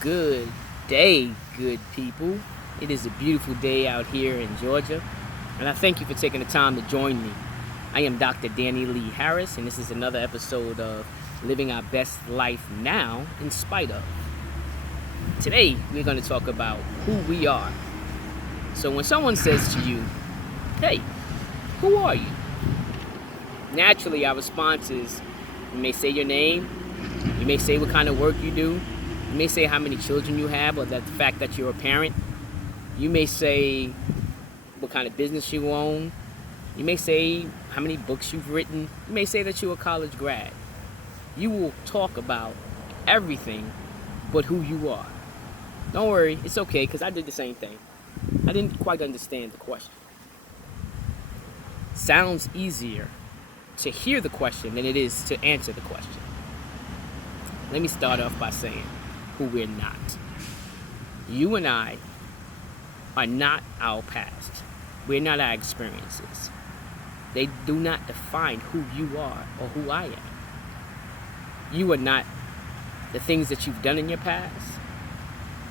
Good day, good people. It is a beautiful day out here in Georgia, and I thank you for taking the time to join me. I am Dr. Danny Lee Harris, and this is another episode of Living Our Best Life Now in Spite of. Today, we're going to talk about who we are. So, when someone says to you, "Hey, who are you?" Naturally, our response is you may say your name, you may say what kind of work you do, you may say how many children you have or that the fact that you're a parent. You may say what kind of business you own. You may say how many books you've written. You may say that you're a college grad. You will talk about everything but who you are. Don't worry, it's okay because I did the same thing. I didn't quite understand the question. Sounds easier to hear the question than it is to answer the question. Let me start off by saying who we're not. You and I are not our past. We're not our experiences. They do not define who you are or who I am. You are not the things that you've done in your past.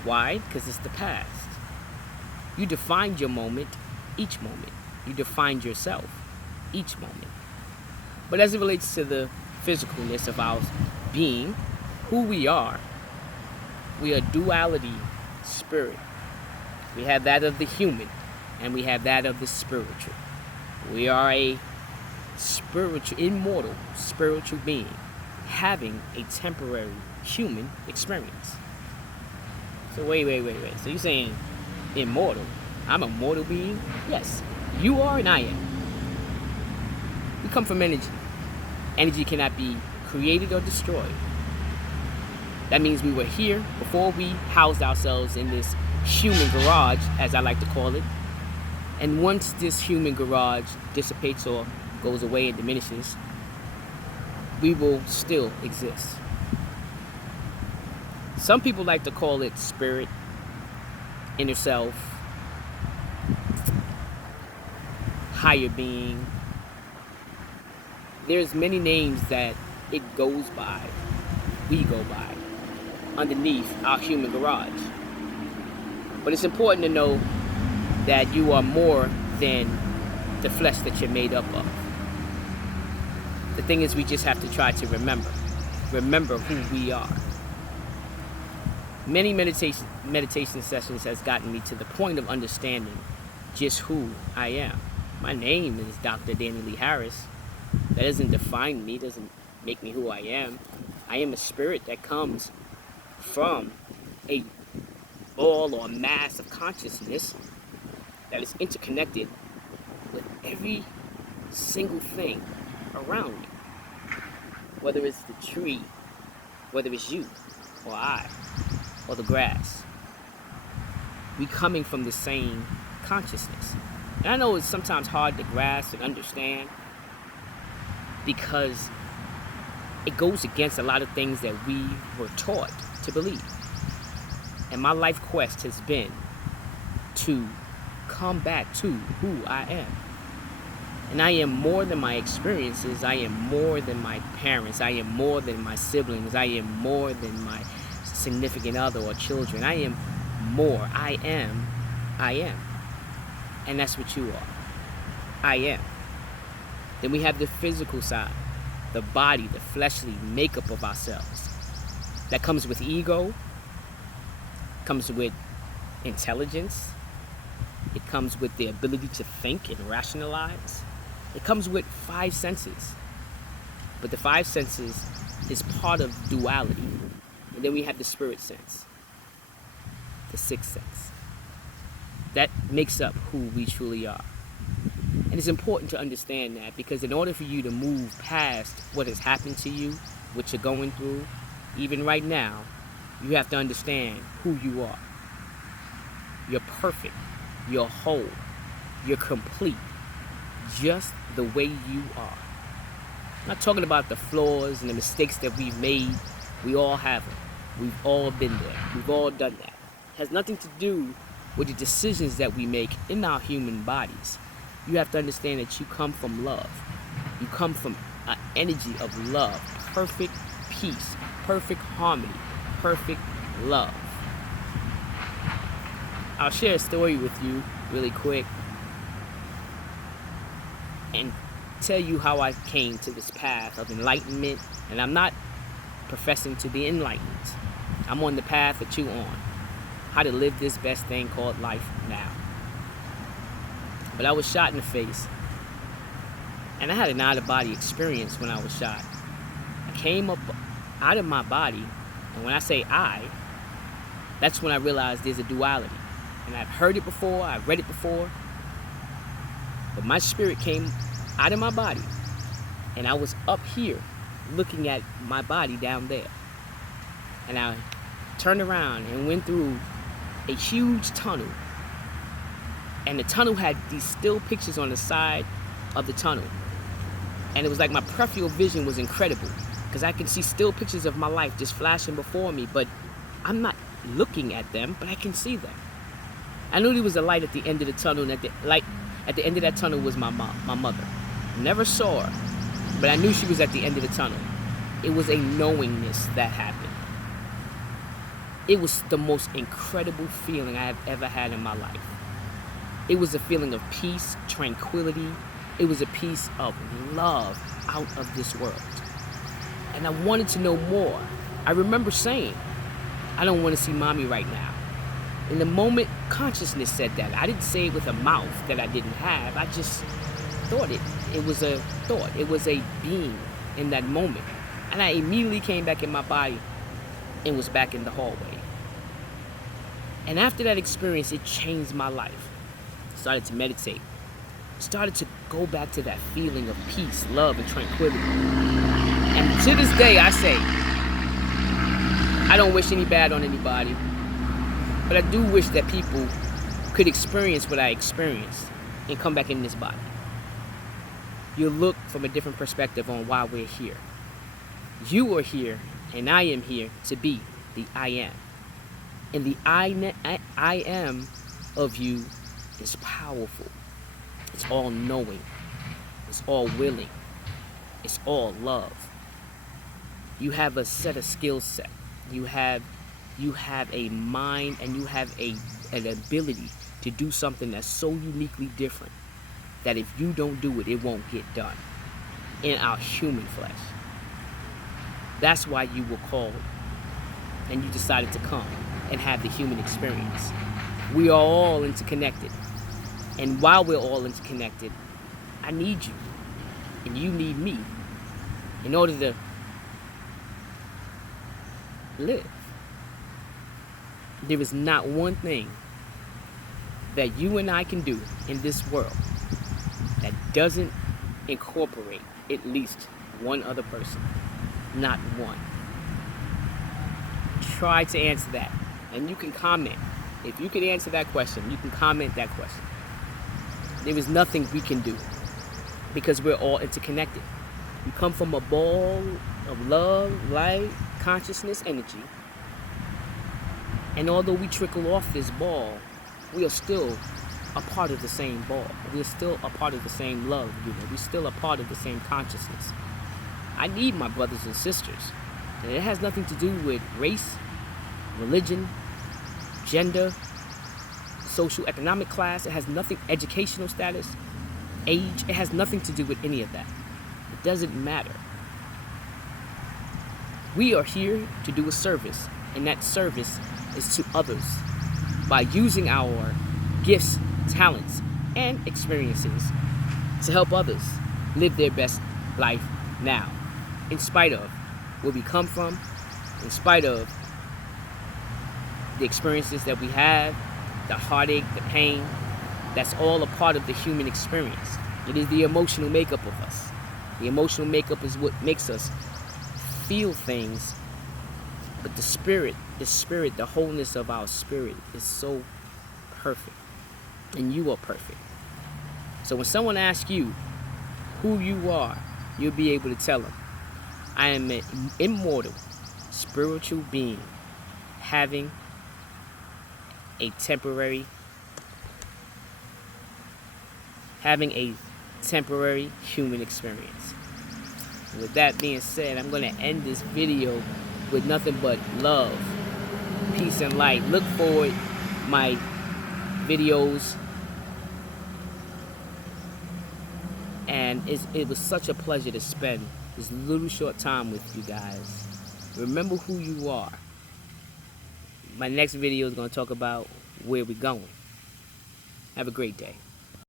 Why? Because it's the past. You defined your moment each moment. You defined yourself each moment. But as it relates to the physicalness of our being, who we are duality spirit. We have that of the human, and we have that of the spiritual. We are a spiritual, immortal spiritual being having a temporary human experience. So wait. So you're saying immortal? I'm a mortal being? Yes. You are and I am. We come from energy. Energy cannot be created or destroyed. That means we were here before we housed ourselves in this human garage, as I like to call it. And once this human garage dissipates or goes away and diminishes, we will still exist. Some people like to call it spirit, inner self, higher being. There's many names that it goes by, we go by, underneath our human garage. But it's important to know that you are more than the flesh that you're made up of. The thing is, we just have to try to remember who we are. Many meditation sessions has gotten me to the point of understanding just who I am. My name is Dr. Danny Lee Harris. That doesn't define me, doesn't make me who I am. I am a spirit that comes from a ball or mass of consciousness that is interconnected with every single thing around me. Whether it's the tree, whether it's you or I or the grass. We coming from the same consciousness. And I know it's sometimes hard to grasp and understand because it goes against a lot of things that we were taught to believe. And my life quest has been to come back to who I am. And I am more than my experiences. I am more than my parents. I am more than my siblings. I am more than my significant other or children. I am more. I am. And that's what you are. I am. Then we have the physical side, the body, the fleshly makeup of ourselves. That comes with ego, comes with intelligence, it comes with the ability to think and rationalize. It comes with 5 senses. But the 5 senses is part of duality. And then we have the spirit sense, the 6th sense. That makes up who we truly are. And it's important to understand that because in order for you to move past what has happened to you, what you're going through, even right now, you have to understand who you are. You're perfect. You're whole. You're complete. Just the way you are. I'm not talking about the flaws and the mistakes that we've made. We all have them. We've all been there. We've all done that. It has nothing to do with the decisions that we make in our human bodies. You have to understand that you come from love. You come from an energy of love, perfect peace, perfect harmony, perfect love. I'll share a story with you really quick and tell you how I came to this path of enlightenment. And I'm not professing to be enlightened. I'm on the path that you're on. How to live this best thing called life now. But I was shot in the face. And I had an out-of-body experience when I was shot. I came up out of my body. And when I say I, that's when I realized there's a duality. And I've heard it before, I've read it before. But my spirit came out of my body. And I was up here looking at my body down there. And I turned around and went through a huge tunnel. And the tunnel had these still pictures on the side of the tunnel. And it was like my peripheral vision was incredible, because I can see still pictures of my life just flashing before me, but I'm not looking at them, but I can see them. I knew there was a light at the end of the tunnel, and at the end of that tunnel was my mom, my mother. Never saw her, but I knew she was at the end of the tunnel. It was a knowingness that happened. It was the most incredible feeling I have ever had in my life. It was a feeling of peace, tranquility. It was a piece of love out of this world. And I wanted to know more. I remember saying, I don't want to see mommy right now. In the moment, consciousness said that. I didn't say it with a mouth that I didn't have. I just thought it. It was a thought. It was a being in that moment. And I immediately came back in my body and was back in the hallway. And after that experience, it changed my life. I started to meditate. Started to go back to that feeling of peace, love, and tranquility. And to this day, I say, I don't wish any bad on anybody, but I do wish that people could experience what I experienced and come back in this body. You'll look from a different perspective on why we're here. You are here, and I am here to be the I am. And the I am of you is powerful. It's all knowing. It's all willing. It's all love. You have a set of skill set. You have a mind, and you have an ability to do something that's so uniquely different that if you don't do it, it won't get done in our human flesh. That's why you were called and you decided to come and have the human experience. We are all interconnected. And while we're all interconnected, I need you and you need me in order to live. There is not one thing that you and I can do in this world that doesn't incorporate at least one other person. Not one. Try to answer that. And you can comment. If you can answer that question, you can comment that question. There is nothing we can do because we're all interconnected. We come from a ball of love, light, consciousness, energy. And although we trickle off this ball, we are still a part of the same ball. We're still a part of the same love unit. We're still a part of the same consciousness. I need my brothers and sisters. And it has nothing to do with race, religion, gender, social economic class. It has nothing, educational status, age. It has nothing to do with any of that. It doesn't matter. We are here to do a service, and that service is to others by using our gifts, talents, and experiences to help others live their best life now, in spite of where we come from, in spite of the experiences that we have, the heartache, the pain. That's all a part of the human experience. It is the emotional makeup of us. The emotional makeup is what makes us feel things, but the spirit, the wholeness of our spirit is so perfect, and you are perfect. So when someone asks you who you are, you'll be able to tell them, I am an immortal spiritual being having a temporary human experience. And with that being said, I'm going to end this video with nothing but love, peace, and light. Look forward my videos. And it was such a pleasure to spend this little short time with you guys. Remember who you are. My next video is going to talk about where we're going. Have a great day.